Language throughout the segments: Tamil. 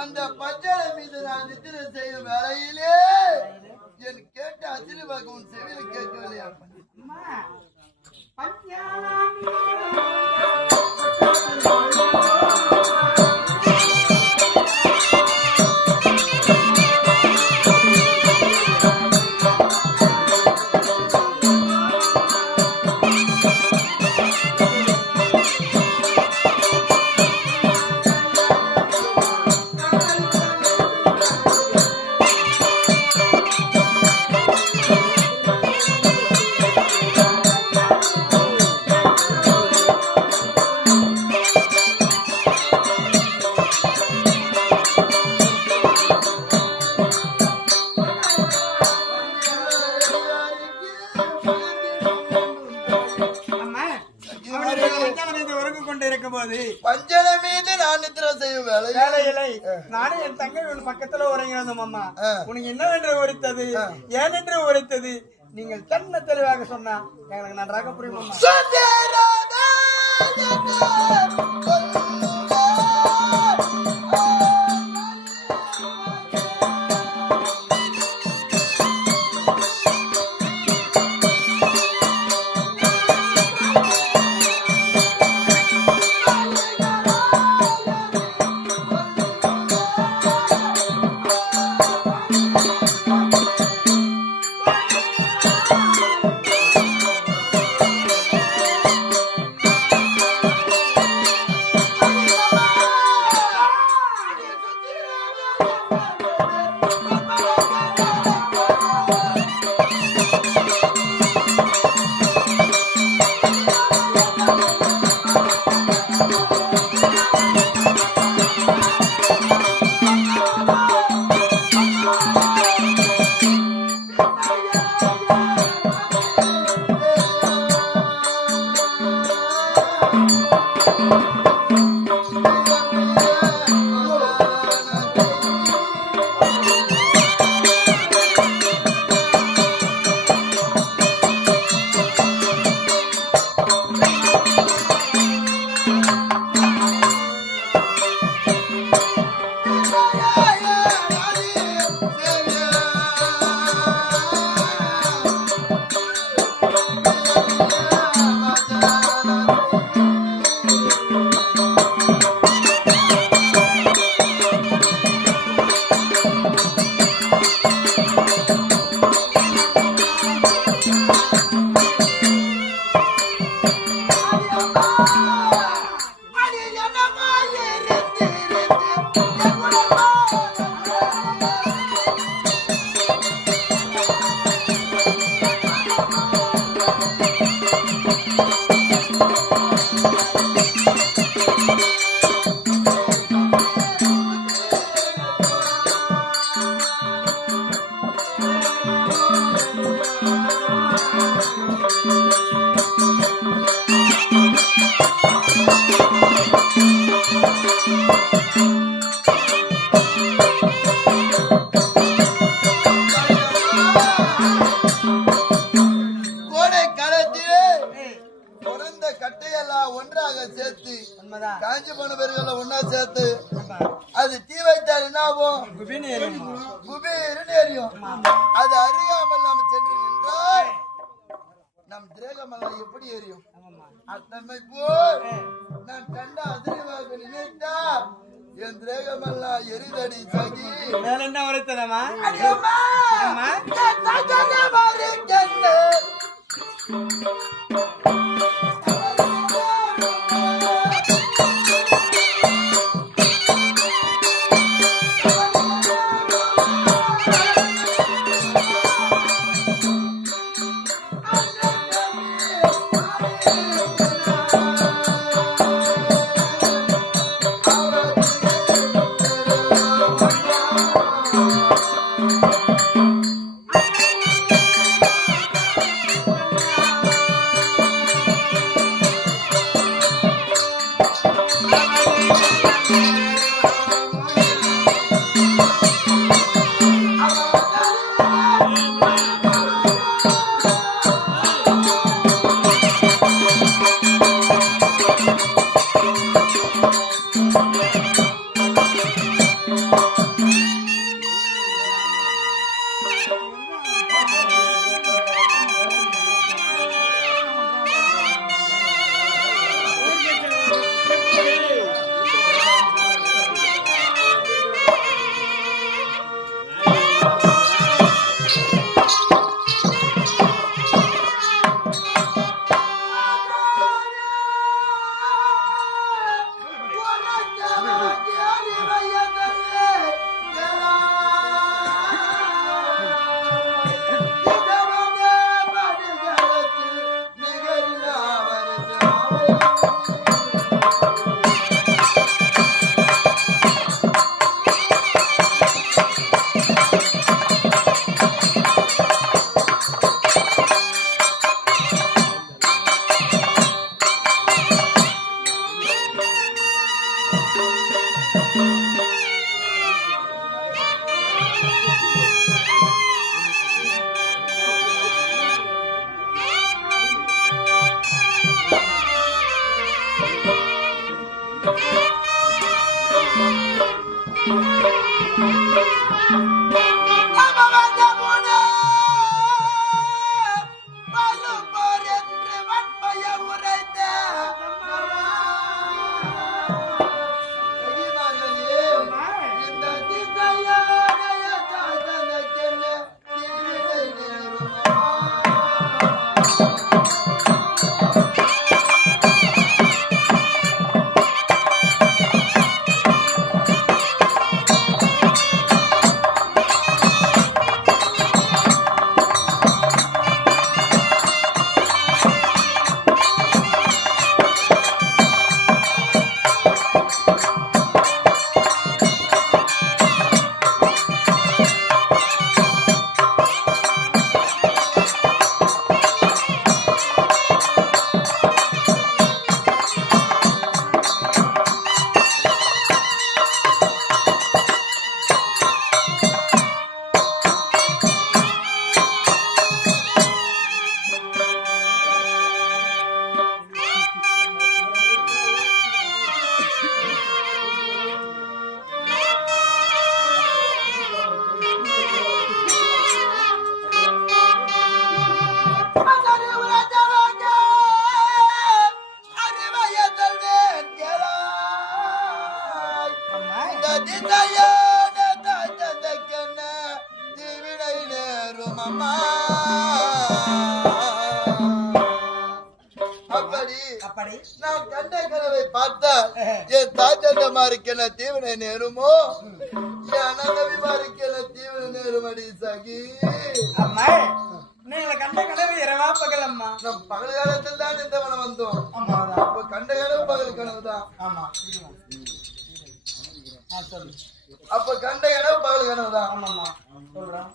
அந்த பச்சளை மீது நான் நித்திரை செய்யும் வேலையிலே என் கேட்ட அதிர்வாக உன் செவியில் கேட்கவில்லையா? பஞ்சனை மீது நான் நித்திரை செய்யும் வேலையில்லை. நானே என் தங்கை பக்கத்துல உறங்கினோம் அம்மா. உனக்கு என்னவென்று உரைத்தது, ஏனென்று உரைத்தது நீங்கள் தன்ன தெளிவாக சொன்னா எனக்கு நன்றாக புரியும் அம்மா. காஞ்சி போன பேர்கள் ஒன்னா சேர்த்து அது தீ வைத்தால் என்ன ஆகும்? குபீர்னு எரியும். அது அறியாமல் நாம் சென்று நின்றால் நம் திரேகமெல்லாம் எப்படி எரியும்? அத்தன்மை போல் நான் கண்ட அதிர்வாக நினைத்தா என் திரேகமெல்லாம் எரிதடி சகி. வேற என்ன உரைத்ததமா? அப்படி நான் கண்ட கனவை பார்த்தால் என் தாத்தமா இருக்கன தீவன நேருமோ என் அனந்தவிமா இருக்கன தீவன நேரும் அடி சகி. அம்மா நீங்க கண்ட கனவு இரவா பகல் அம்மா? நம் பகல் காலத்தில் தான் இந்த வனம் வந்தோம். அப்ப கண்ட கனவு பகல் கனவு தான். ஆமா அப்ப கண்ட கனவு பகல் கனவு தான். ஆமாம்மா சொல்றேன்.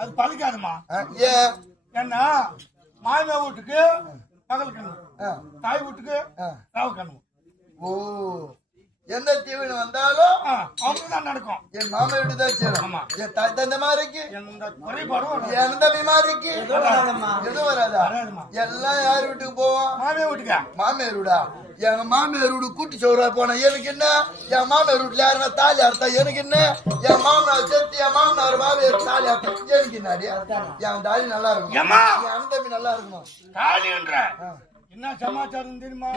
அது பழிக்காதுமா. ஏன்? ஏன்னா மாமியா வீட்டுக்கு பகல் கனவு, தாய் வீட்டுக்கு ராவு கனவு. ஓ, எந்த தீவனம் வந்தாலும் அவங்கதான் நடக்கும். என் மாமா வீட்டு தான் சேரும். என் தாய் தந்த மாதிரிக்கு எந்த குறைபாடும் எந்த பிமாரிக்கு எதுவும் வராதா? எல்லாம் யார் வீட்டுக்கு போவோம்? மாமியா வீட்டுக்கா? மாமியார் வீடா? எங்க மாமியார் வீடு கூட்டி சோறா போன எனக்கு என்ன? என் மாமியார் வீட்டுல யாருன்னா தாலி அறுத்தா எனக்கு என்ன? என் மாமனார் செத்து என் மாமனார் மாமியார் தாலி அறுத்தா எனக்கு என்னாடி? என் தாலி நல்லா இருக்கும், என் அனந்தமி நல்லா இருக்கணும். தாலின்ற என்ன சமாச்சாரம் தெரியுமா?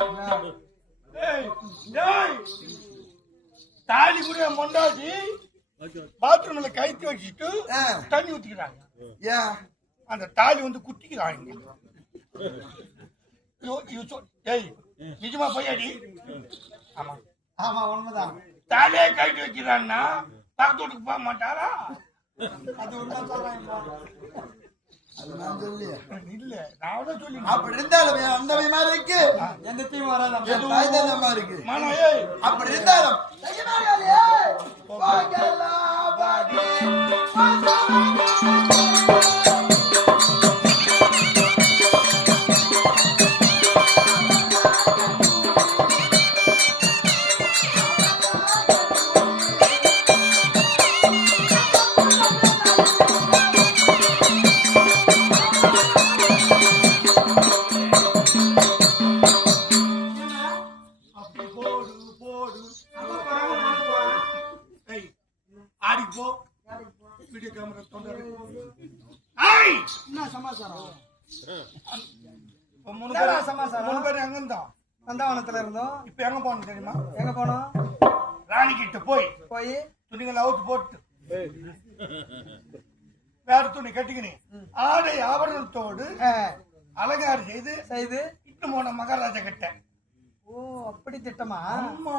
தாலி கூட மொண்டாசி பாத்ரூம்ல கைத்து வச்சுட்டு தண்ணி ஊத்திக்கிறாங்க. ஏன்? அந்த தாலி வந்து குத்திக்கிறாங்க. நிஜமா பையாடி? ஆமா ஆமா உண்மைதான். தாலியே கைட்டு வைக்கிறான்னா பக்கத்து வீட்டுக்கு போக மாட்டாரா? அது உண்மை சொல்றாங்க. இல்ல நான் சொல்லி அப்படி இருந்தாலும் அந்த மாதிரிக்கு எந்த தீம் வராது. இருக்கு அப்படி இருந்தாலும் நந்தவனத்துல இருந்தோம். இப்ப எங்க போனோம் தெரியுமா? எங்க போனோம்? ராணி கிட்ட போய் துணிகளை அவுத்து போட்டு வேற துணி கட்டிக்கினு ஆடை ஆபரணத்தோடு அலங்காரம் செய்து செய்து இட்டு போன மகாராஜா கிட்ட. ஓ, அப்படி திட்டமா? ஆமா.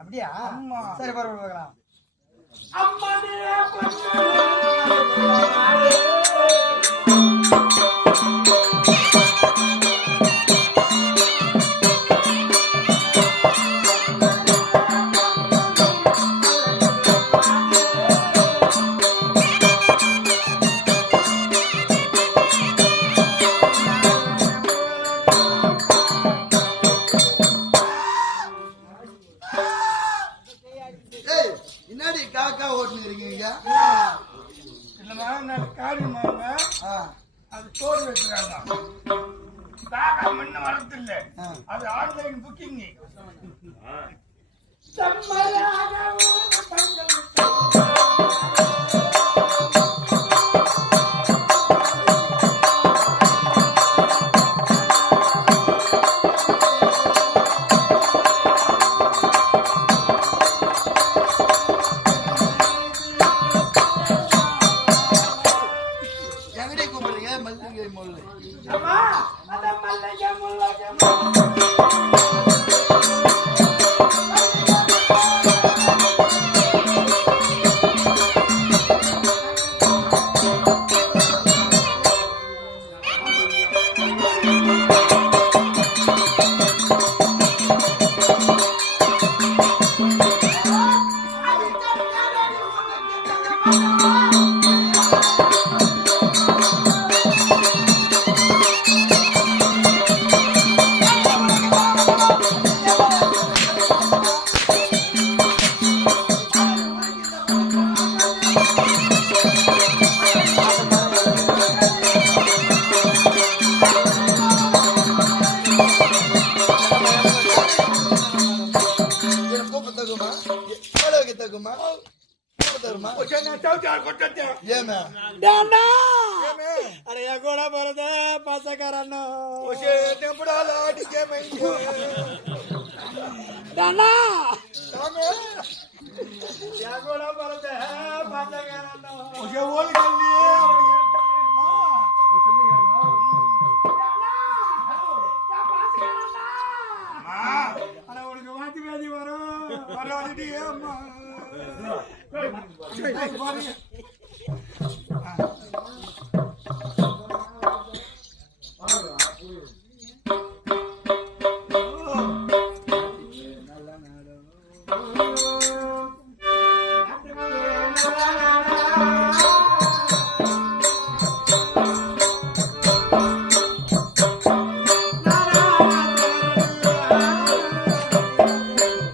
அப்படியா? ஆமா. சரி, பரவாயில்ல. என்னடி காக்கா ஓட்டுன்னு இருக்கீங்க? இல்லம்மா நான் காரியமாங்க அது சோறு வச்சுருக்காங்க. காக்கா முன்ன வரதில்ல, அது ஆன்லைன் புக்கிங். எங்கடி கூப்பிடுறீங்க? மல்லிகை முல்லை. కూడా పరదే పసకరన్ను కూడా పరదే పసకరన్ను உனக்கு மாத்தி பேதி வரும் வராது அம்மா நல்ல